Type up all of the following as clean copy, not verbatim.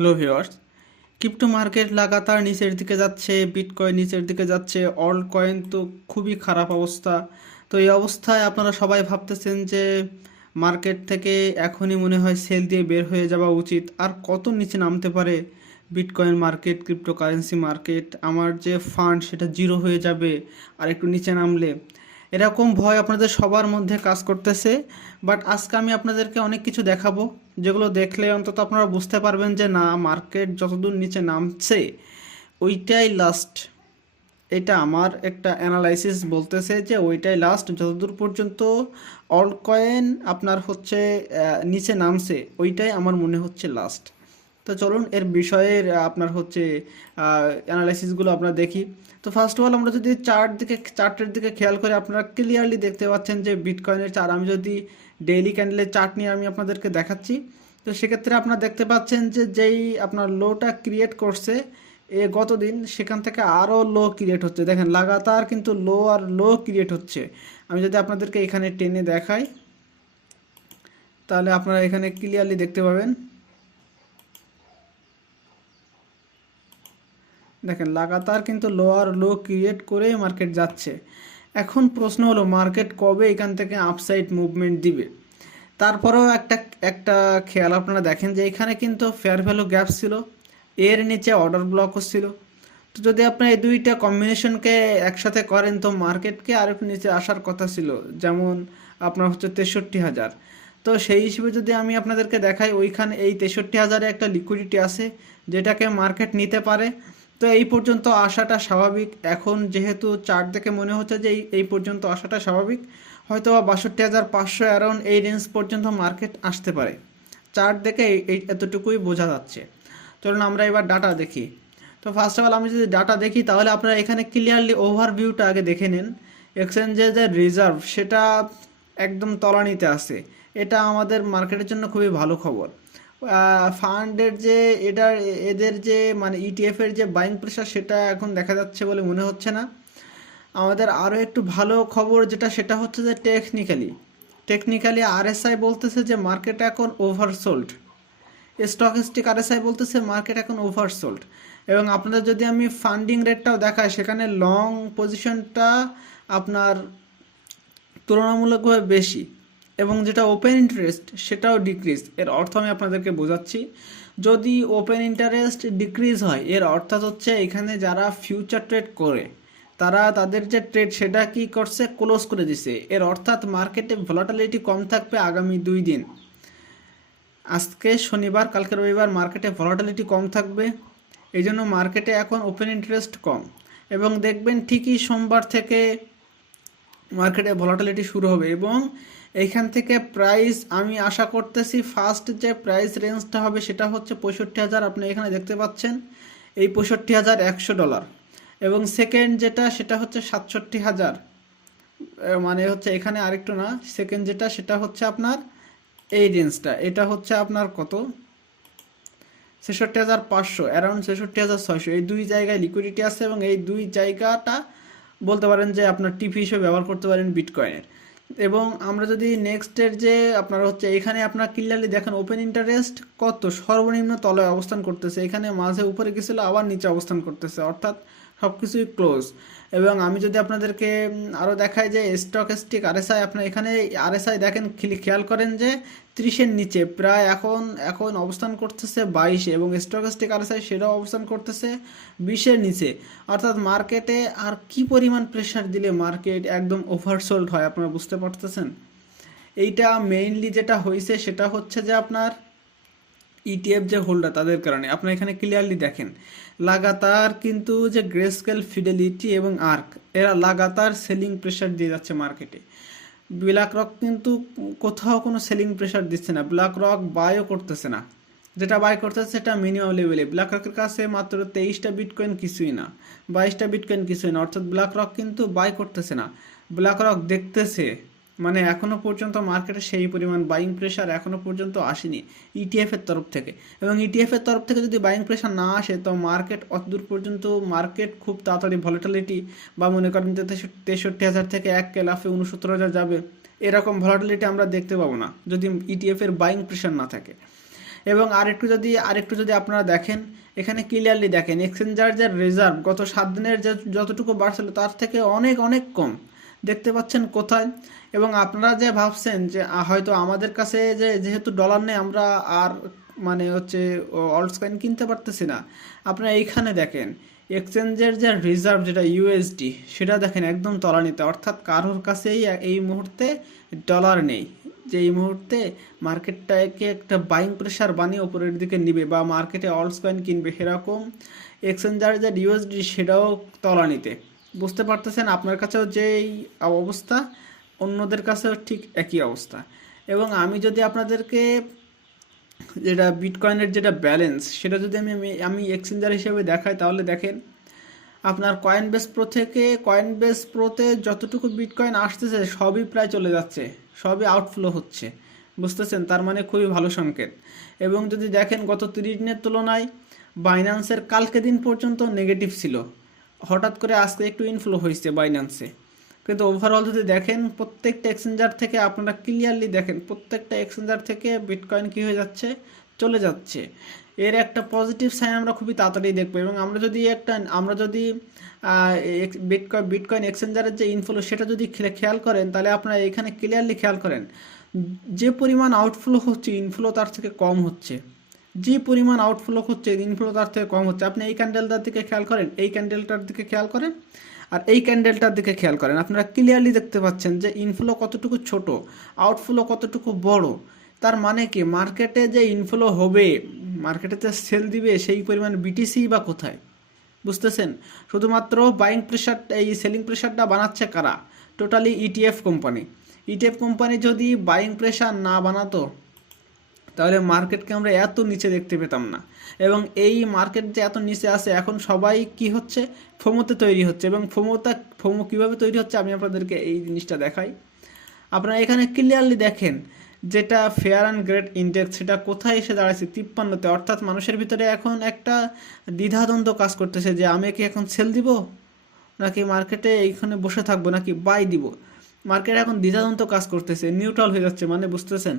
Hello viewers, crypto market লাগাতার নিচের দিকে যাচ্ছে, বিটকয়েন নিচের দিকে যাচ্ছে, অল্ট কয়েন তো খুবই খারাপ অবস্থা। তো এই অবস্থায় আপনারা সবাই ভাবতেছেন যে মার্কেট থেকে এখনই মনে হয় সেল দিয়ে বের হয়ে যাওয়া উচিত। আর কত নিচে নামতে পারে বিটকয়েন মার্কেট, ক্রিপ্টোকারেন্সি মার্কেট, আমার যে ফান্ড সেটা জিরো হয়ে যাবে আর একটু নিচে নামলে, এরকম ভয় আপনাদের সবার মধ্যে কাজ করতেছে। বাট আজকে আমি আপনাদেরকে অনেক কিছু দেখাবো, যেগুলো দেখলে অন্তত আপনারা বুঝতে পারবেন যে না, মার্কেট যতদূর নিচে নামছে ওইটাই লাস্ট। এটা আমার একটা অ্যানালাইসিস বলতেছে যে ওইটাই লাস্ট। যতদূর পর্যন্ত অল্ট কয়েন আপনার হচ্ছে নিচে নামছে, ওইটাই আমার মনে হচ্ছে লাস্ট। তো চলুন এর বিষয়ের আপনার হচ্ছে অ্যানালাইসিসগুলো আমরা দেখি। তো ফার্স্ট অফ অল আমরা যদি চার্টের দিকে খেয়াল করে আপনারা ক্লিয়ারলি দেখতে পাচ্ছেন যে বিটকয়েনের চার্ট, আমি যদি ডেইলি ক্যান্ডেলের চার্ট নিয়ে আমি আপনাদেরকে দেখাচ্ছি, তো সেক্ষেত্রে আপনারা দেখতে পাচ্ছেন যে যেই আপনার লোটা ক্রিয়েট করছে গত দিন, সেখান থেকে আরও লো ক্রিয়েট হচ্ছে। দেখেন লাগাতার কিন্তু লো আর লো ক্রিয়েট হচ্ছে। আমি যদি আপনাদেরকে এখানে টেনে দেখাই তাহলে আপনারা এখানে ক্লিয়ারলি দেখতে পাবেন। দেখেন লাগাতার কিন্তু লো আর লো ক্রিয়েট করে মার্কেট যাচ্ছে। এখন প্রশ্ন হলো মার্কেট কবে এখান থেকে আপসাইড মুভমেন্ট দিবে। তারপরেও একটা একটা খেয়াল আপনারা দেখেন যে এখানে কিন্তু ফেয়ার ভ্যালু গ্যাপ ছিল, এর নিচে অর্ডার ব্লকও ছিল। তো যদি আপনি এই দুইটা কম্বিনেশনকে একসাথে করেন তো মার্কেটকে আর একটু নিচে আসার কথা ছিল, যেমন আপনার হচ্ছে 63,000। তো সেই হিসেবে যদি আমি আপনাদেরকে দেখাই, ওইখানে এই 63,000-এ একটা লিকুইডিটি আছে যেটাকে মার্কেট নিতে পারে। তো এই পর্যন্ত আসাটা স্বাভাবিক। এখন যেহেতু চার্ট দেখে মনে হচ্ছে যে এই পর্যন্ত আসাটা স্বাভাবিক, হয়তো বা 62,500 অ্যারাউন্ড এই রেঞ্জ পর্যন্ত মার্কেট আসতে পারে। চার্ট দেখে এই এতটুকুই বোঝা যাচ্ছে। চলুন আমরা এবার ডাটা দেখি। তো ফার্স্ট অফ অল আমি যদি ডাটা দেখি তাহলে আপনারা এখানে ক্লিয়ারলি ওভারভিউটা আগে দেখে নিন। এক্সচেঞ্জের যে রিজার্ভ সেটা একদম তলানিতে আছে, এটা আমাদের মার্কেটের জন্য খুবই ভালো খবর। ফান্ডের যে এদের যে মানে ইটিএফের যে বাইং প্রেশার সেটা এখন দেখা যাচ্ছে বলে মনে হচ্ছে না। আমাদের আরও একটু ভালো খবর যেটা, সেটা হচ্ছে যে টেকনিক্যালি আরএসআই বলতেছে যে মার্কেট এখন ওভারসোল্ড, স্টকিস্টিক আরএসআই বলতেছে মার্কেট এখন ওভারসোল্ড। এবং আপনাদের যদি আমি ফান্ডিং রেটটাও দেখাই, সেখানে লং পজিশনটা আপনার তুলনামূলকভাবে বেশি, এবং যেটা ওপেন ইন্টারেস্ট সেটাও ডিক্রিজ। এর অর্থ আমি আপনাদেরকে বোঝাচ্ছি, যদি ওপেন ইন্টারেস্ট ডিক্রিজ হয় এর অর্থাৎ হচ্ছে এখানে যারা ফিউচার ট্রেড করে তারা তাদের যে ট্রেড সেটা কি করছে, ক্লোজ করে দিছে। এর অর্থাৎ মার্কেটে ভলাটিলিটি কম থাকবে আগামী 2 দিন। আজকে শনিবার, কালকে রবিবার, মার্কেটে ভলাটিলিটি কম থাকবে, এই জন্য মার্কেটে এখন ওপেন ইন্টারেস্ট কম। এবং দেখবেন ঠিকই সোমবার থেকে মার্কেটে ভলাটিলিটি শুরু হবে, এবং এইখান থেকে প্রাইস আমি আশা করতেছি ফার্স্ট যে প্রাইস রেঞ্জটা হবে সেটা হচ্ছে 65,000, আপনি এখানে দেখতে পাচ্ছেন এই $65,100। এবং সেকেন্ড যেটা সেটা হচ্ছে 67,000, মানে হচ্ছে এখানে আরেকটু না, সেকেন্ড যেটা সেটা হচ্ছে আপনার এই রেঞ্জটা, এটা হচ্ছে আপনার কত, 66,500, অ্যারাউন্ড 66,600। এই দুই জায়গায় লিকুইডিটি আছে, এবং এই দুই জায়গাটা বলতে পারেন যে আপনার টিপি হিসেবে ব্যবহার করতে পারেন বিটকয়েনের। এবং আমরা যদি নেক্সটের যে আপনার হচ্ছে এখানে আপনার ক্লিয়ারলি দেখেন ওপেন ইন্টারেস্ট কত সর্বনিম্ন তলায় অবস্থান করতেছে, এখানে মাঝে উপরে গেছিল আবার নিচে অবস্থান করতেছে, অর্থাৎ সব কিছুই ক্লোজ। এবং আমি যদি আপনাদেরকে আরও দেখাই যে স্টকিস্টিক আরএসআই, আপনার এখানে আরএসআই দেখেন, খেয়াল করেন যে 30-এর নিচে প্রায় এখন অবস্থান করতেছে 22-এ, এবং স্টকিস্টিক আরএসআই সেটাও অবস্থান করতেছে 20-এর নিচে। অর্থাৎ মার্কেটে আর কি পরিমাণ প্রেশার দিলে মার্কেট একদম ওভারসোল্ড হয় আপনারা বুঝতে পারতেছেন। এইটা মেইনলি যেটা হয়েছে সেটা হচ্ছে যে আপনার ইটিএফ যে হোল্ডার তাদের কারণে। আপনারা এখানে ক্লিয়ারলি দেখেন লাগাতার কিন্তু যে গ্রেস্কেল, ফিডেলিটি এবং আর্ক, এরা লাগাতার সেলিং প্রেশার দিয়ে যাচ্ছে মার্কেটে। ব্ল্যাক রক কিন্তু কোথাও কোনো সেলিং প্রেশার দিচ্ছে না, ব্ল্যাক রক বাইও করতেছে না, যেটা বাই করতেছে সেটা মিনিমাম লেভেলে। ব্ল্যাক রকের কাছে মাত্র 23টা বিটকয়েন কিছুই না, 22টা বিটকয়েন কিছুই না, অর্থাৎ ব্ল্যাক রক কিন্তু বাই করতেছে না, ব্ল্যাক রক দেখতেছে। মানে এখনো পর্যন্ত মার্কেটে সেই পরিমাণ বাইং প্রেশার এখনো পর্যন্ত আসেনি ইটিএফ এর তরফ থেকে। এবং ইটিএফ এর তরফ থেকে যদি বাইং প্রেশার না আসে তো মার্কেট অতদূর পর্যন্ত মার্কেট খুব তাড়াতাড়ি ভলাটিলিটি, বা মনে করেন যে 63,000 থেকে 1 লাফে 69,000 যাবে, এরকম ভলাটিলিটি আমরা দেখতে পাবো না যদি ইটিএফ এর বাইং প্রেশার না থাকে। এবং আরেকটু যদি আপনারা দেখেন, এখানে ক্লিয়ারলি দেখেন এক্সচেঞ্জার যে রিজার্ভ গত 7 দিনের যে যতটুকু বাড়ছিল তার থেকে অনেক অনেক কম দেখতে পাচ্ছেন কোথায়। এবং আপনারা যে ভাবছেন যে হয়তো আমাদের কাছে যেহেতু ডলার নেই আমরা আর মানে হচ্ছে অল্টস কয়েন কিনতে পারতেছি না, আপনারা এইখানে দেখেন এক্সচেঞ্জের যে রিজার্ভ যেটা ইউএসডি সেটা দেখেন একদম তলানিতে, অর্থাৎ কারোর কাছেই এই মুহূর্তে ডলার নেই যে এই মুহূর্তে মার্কেটটাকে একটা বাইং প্রেশার বানিয়ে উপরের দিকে নিবে বা মার্কেটে অল্টস কয়েন কিনবে, সেরকম এক্সচেঞ্জার যে ইউএসডি সেটাও তলানিতে। বুঝতে পারতেছেন আপনার কাছেও যেই অবস্থা অন্যদের কাছেও ঠিক একই অবস্থা। এবং আমি যদি আপনাদেরকে যেটা বিটকয়েনের যেটা ব্যালেন্স সেটা যদি আমি এক্সচেঞ্জার হিসেবে দেখাই, তাহলে দেখেন আপনার কয়েনবেস প্রো থেকে কয়েনবেস প্রোতে যতটুকু বিটকয়েন আসতেছে সবই প্রায় চলে যাচ্ছে, সবই আউটফ্লো হচ্ছে। বুঝতেছেন, তার মানে খুবই ভালো সংকেত। এবং যদি দেখেন গত 30 দিনের তুলনায় বাইন্যান্সের কালকে দিন পর্যন্ত নেগেটিভ ছিল, হঠাৎ করে আজকে একটু ইনফ্লো হয়েছে বাইন্যান্সে। কিন্তু ওভারঅল যদি দেখেন প্রত্যেকটা এক্সচেঞ্জার থেকে আপনারা ক্লিয়ারলি দেখেন প্রত্যেকটা এক্সচেঞ্জার থেকে বিটকয়েন কী হয়ে যাচ্ছে, চলে যাচ্ছে। এর একটা পজিটিভ সাইন আমরা খুবই তাড়াতাড়ি দেখবো। এবং আমরা যদি বিটকয়েন এক্সচেঞ্জারের যে ইনফ্লো সেটা যদি খেয়াল করেন, তাহলে আপনারা এখানে ক্লিয়ারলি খেয়াল করেন যে পরিমাণ আউটফ্লো হচ্ছে ইনফ্লো তার থেকে কম হচ্ছে, যে পরিমাণ আউটফ্লো হচ্ছে ইনফ্লো তার থেকে কম হচ্ছে। আপনি এই ক্যান্ডেলটার দিকে খেয়াল করেন, এই ক্যান্ডেলটার দিকে খেয়াল করেন, আর এই ক্যান্ডেলটার দিকে খেয়াল করেন, আপনারা ক্লিয়ারলি দেখতে পাচ্ছেন যে ইনফ্লো কতটুকু ছোট, আউটফ্লো কতটুকু বড়। তার মানে কি মার্কেটে যে ইনফ্লো হবে, মার্কেটে যে সেল দিবে সেই পরিমাণ বিটিসি বা কোথায়? বুঝতেছেন, শুধুমাত্র বাইং প্রেশার এই সেলিং প্রেশারটা বানাচ্ছে কারা? Totally ETF company. ETF company যদি বাইং প্রেশার না বানাতো তাহলে মার্কেটকে আমরা এত নিচে দেখতে পেতাম না। এবং এই মার্কেট যে এত নিচে আছে এখন সবাই কি হচ্ছে, ফোমোতে তৈরি হচ্ছে। এবং ফোমো কীভাবে তৈরি হচ্ছে আমি আপনাদেরকে এই জিনিসটা দেখাই। আপনারা এখানে ক্লিয়ারলি দেখেন যেটা ফেয়ার অ্যান্ড গ্রেড ইন্ডেক্স সেটা কোথায় এসে দাঁড়াচ্ছে 53-তে। অর্থাৎ মানুষের ভিতরে এখন একটা দ্বিধাদ্বন্দ্ব কাজ করতেছে যে আমি কি এখন সেল দিব নাকি মার্কেটে এইখানে বসে থাকবো নাকি বাই দিব। মার্কেট এখন দ্বিধাদ্বন্দ্ব কাজ করতেছে, নিউট্রাল হয়ে যাচ্ছে। মানে বুঝতেছেন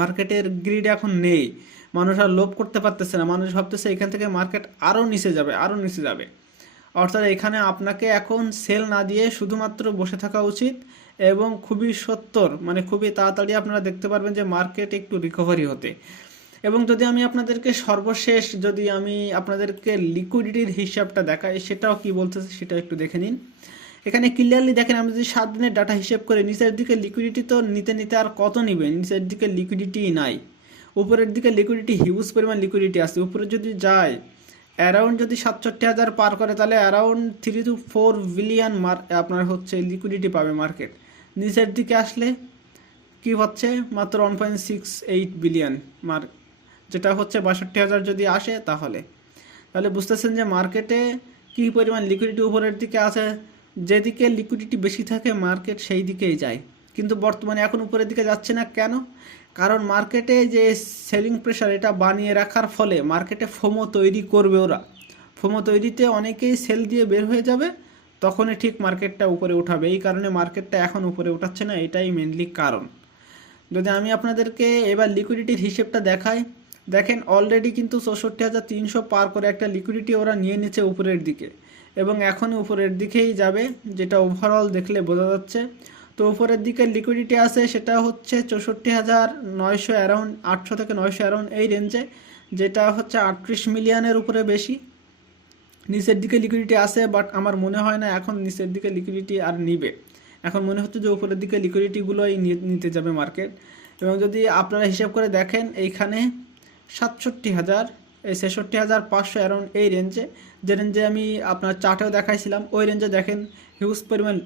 মার্কেটের গ্রিড এখন নেই, মানুষ আর লোভ করতে পারতেছে না, মানুষ ভাবতেছে এখান থেকে মার্কেট আরও নিচে যাবে, আরও নিচে যাবে। অর্থাৎ এখানে আপনাকে এখন সেল না দিয়ে শুধুমাত্র বসে থাকা উচিত। এবং খুবই খুবই তাড়াতাড়ি আপনারা দেখতে পারবেন যে মার্কেট একটু রিকভারি হতে। এবং যদি আমি আপনাদেরকে সর্বশেষ আপনাদেরকে লিকুইডিটির হিসাবটা দেখাই, সেটাও কি বলতেছে সেটা একটু দেখে নিন। এখানে ক্লিয়ারলি দেখেন আমি যদি 7 দিনের ডাটা হিসেব করে নিচের দিকে লিকুইডিটি তো নিতে আর কত নিবে, নিচের দিকে লিকুইডিটি নাই, উপরের দিকে লিকুইডিটি হিউজ পরিমাণ লিকুইডিটি আছে। উপরে যদি যায় অ্যারাউন্ড যদি 67,000 পার করে তাহলে অ্যারাউন্ড 3 to 4 বিলিয়ন আপনার হচ্ছে লিকুইডিটি পাবে মার্কেট। নিচের দিকে আসলে কি হচ্ছে মাত্র 1.68 বিলিয়ন যেটা হচ্ছে 62,000 যদি আসে তাহলে বুঝতেছেন যে মার্কেটে কী পরিমাণ লিকুইডিটি উপরের দিকে আছে। যেদিকে লিকুইডিটি বেশি থাকে মার্কেট সেই দিকেই যায়, কিন্তু বর্তমানে এখন উপরের দিকে যাচ্ছে না। কেন? কারণ মার্কেটে যে সেলিং প্রেশার এটা বানিয়ে রাখার ফলে মার্কেটে ফোমো তৈরি করবে ওরা। ফোমো তৈরিতে অনেকেই সেল দিয়ে বের হয়ে যাবে, তখনই ঠিক মার্কেটটা উপরে উঠাবে। এই কারণে মার্কেটটা এখন উপরে উঠাচ্ছে না, এটাই মেনলি কারণ। যদি আমি আপনাদেরকে এবার লিকুইডিটির হিসেবটা দেখাই, দেখেন অলরেডি কিন্তু 64,300 পার করে একটা লিকুইডিটি ওরা নিয়ে নিচ্ছে উপরের দিকে, এবং এখনই উপরের দিকেই যাবে, যেটা ওভারঅল দেখলে বোঝা যাচ্ছে। তো উপরের দিকে লিকুইডিটি আছে সেটা হচ্ছে 64,900 অ্যারাউন্ড 800 থেকে 900 অ্যারাউন্ড এই রেঞ্জে, যেটা হচ্ছে 38 মিলিয়নের উপরে বেশি। নিচের দিকে লিকুইডিটি আছে, বাট আমার মনে হয় না এখন নিচের দিকে লিকুইডিটি আর নিবে। এখন মনে হচ্ছে যে উপরের দিকে লিকুইডিটিগুলোই নিতে যাবে মার্কেট। এবং যদি আপনারা হিসাব করে দেখেন এইখানে 67,000 এই 66,500 অ্যারাউন্ড এই রেঞ্জে, যে রেঞ্জে আমি আপনার চার্টেও দেখাইছিলাম, ওই রেঞ্জে দেখেন হিউজ পরিমাণ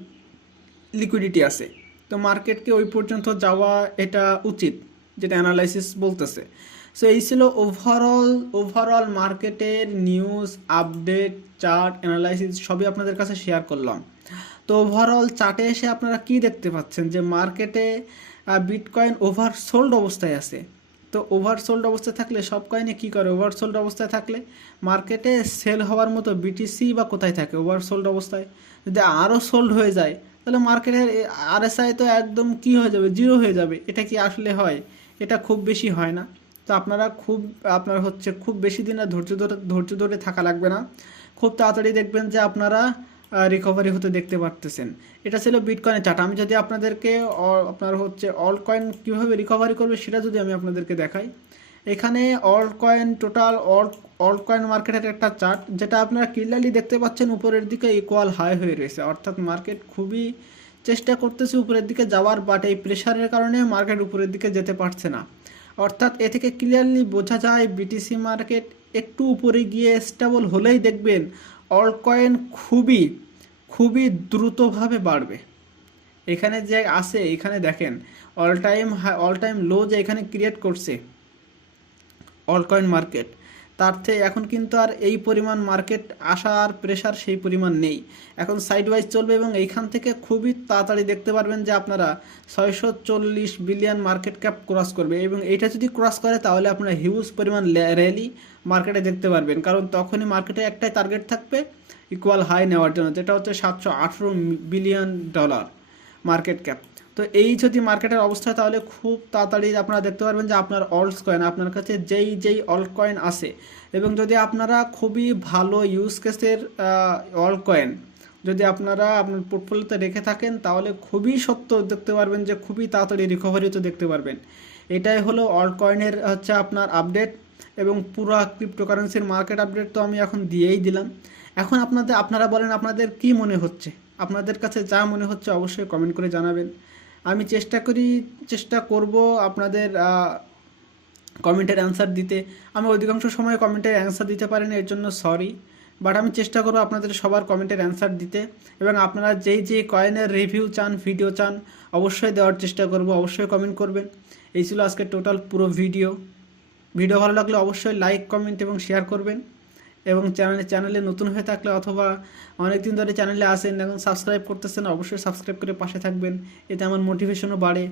লিকুইডিটি আছে। তো মার্কেটকে ওই পর্যন্ত যাওয়া এটা উচিত, যেটা অ্যানালাইসিস বলতেছে। সো এই ছিল ওভারঅল মার্কেটের নিউজ আপডেট, চার্ট অ্যানালাইসিস সবই আপনাদের কাছে শেয়ার করলাম। তো ওভারঅল চার্টে এসে আপনারা কি দেখতে পাচ্ছেন যে মার্কেটে বিটকয়েন ওভারসোল্ড অবস্থায় আছে। তো ওভারসোল্ড অবস্থায় থাকলে সব কয়েনে কী করে, ওভারসোল্ড অবস্থায় থাকলে মার্কেটে সেল হওয়ার মতো বিটিসি বা কোথায় থাকে ওভারসোল্ড অবস্থায়। যদি আরও সোল্ড হয়ে যায় তাহলে মার্কেটের আরএসআই তো একদম কি হয়ে যাবে, জিরো হয়ে যাবে। এটা কি আসলে হয়? এটা খুব বেশি হয় না। তো আপনার হচ্ছে খুব বেশি দিন আর ধৈর্য ধরে থাকা লাগবে না, খুব তাড়াতাড়ি দেখবেন যে আপনারা রিকভারি হতে দেখতে পারতেছেন। এটা ছিল বিটকয়েনের চার্ট। আমি যদি আপনাদেরকে আপনার হচ্ছে অল্ট কয়েন কীভাবে রিকভারি করবে সেটা যদি আমি আপনাদেরকে দেখাই, এখানে alt coin total alt coin মার্কেটের একটা চার্ট, যেটা আপনারা ক্লিয়ারলি দেখতে পাচ্ছেন উপরের দিকে ইকুয়াল হাই হয়ে রয়েছে, অর্থাৎ মার্কেট খুবই চেষ্টা করতেছে উপরের দিকে যাওয়ার, বাট এই প্রেশারের কারণে মার্কেট উপরের দিকে যেতে পারছে না। অর্থাৎ এ থেকে ক্লিয়ারলি বোঝা যায় বিটিসি মার্কেট একটু উপরে গিয়ে স্টেবল হলেই দেখবেন অল্ট কয়েন খুবই দ্রুতভাবে বাড়বে। এখানে যে আছে, এখানে দেখেন অল টাইম লো যে এখানে ক্রিয়েট করছে অল্ট কয়েন মার্কেট, তার থেকে এখন কিন্তু আর এই পরিমাণ মার্কেট আসার প্রেশার সেই পরিমাণ নেই, এখন সাইডওয়াইজ চলবে এবং এইখান থেকে খুবই তাড়াতাড়ি দেখতে পারবেন যে আপনারা 640 বিলিয়ন মার্কেট ক্যাপ ক্রস করবে, এবং এইটা যদি ক্রস করে তাহলে আপনারা হিউজ পরিমাণ র্যালি মার্কেটে দেখতে পারবেন, কারণ তখনই মার্কেটে একটাই টার্গেট থাকবে ইকুয়াল হাই নেওয়ার জন্য, যেটা হচ্ছে $718 বিলিয়ন মার্কেট ক্যাপ। তো এই যদি মার্কেটের অবস্থা, তাহলে খুব তাড়াতাড়ি আপনারা দেখতে পারবেন যে আপনার অল্ট কয়েন, আপনার কাছে যেই অল্ট কয়েন আছে, এবং যদি আপনারা খুবই ভালো ইউজ কেসের অল্ট কয়েন যদি আপনারা আপনার পোর্টফোলিওতে রেখে থাকেন, তাহলে খুবই সত্য দেখতে পারবেন যে খুবই তাড়াতাড়ি রিকভারি তো দেখতে পারবেন। এটাই হলো অল্ট কয়েনের হচ্ছে আপনার আপডেট, এবং পুরো ক্রিপ্টোকারেন্সির মার্কেট আপডেট তো আমি এখন দিয়েই দিলাম। এখন আপনারা বলেন আপনাদের কি মনে হচ্ছে, আপনাদের কাছে যা মনে হচ্ছে অবশ্যই কমেন্ট করে জানাবেন। আমি চেষ্টা করব আপনাদের কমেন্টের অ্যান্সার দিতে। আমি অধিকাংশ সময় কমেন্টের অ্যান্সার দিতে পারি না, এর জন্য সরি, বাট আমি চেষ্টা করব আপনাদের সবার কমেন্টের অ্যান্সার দিতে, এবং আপনারা যেই কয়েনের রিভিউ চান, ভিডিও চান, অবশ্যই দেওয়ার চেষ্টা করব, অবশ্যই কমেন্ট করবেন। এই ছিল আজকে টোটাল পুরো ভিডিও ভালো লাগলে অবশ্যই লাইক, কমেন্ট এবং শেয়ার করবেন, এবং চ্যানেলে নতুন হয়ে থাকলে অথবা অনেকদিন ধরে চ্যানেলে আসেন এখন সাবস্ক্রাইব করতেছেন, অবশ্যই সাবস্ক্রাইব করে পাশে থাকবেন, এতে আমার মোটিভেশনও বাড়ে।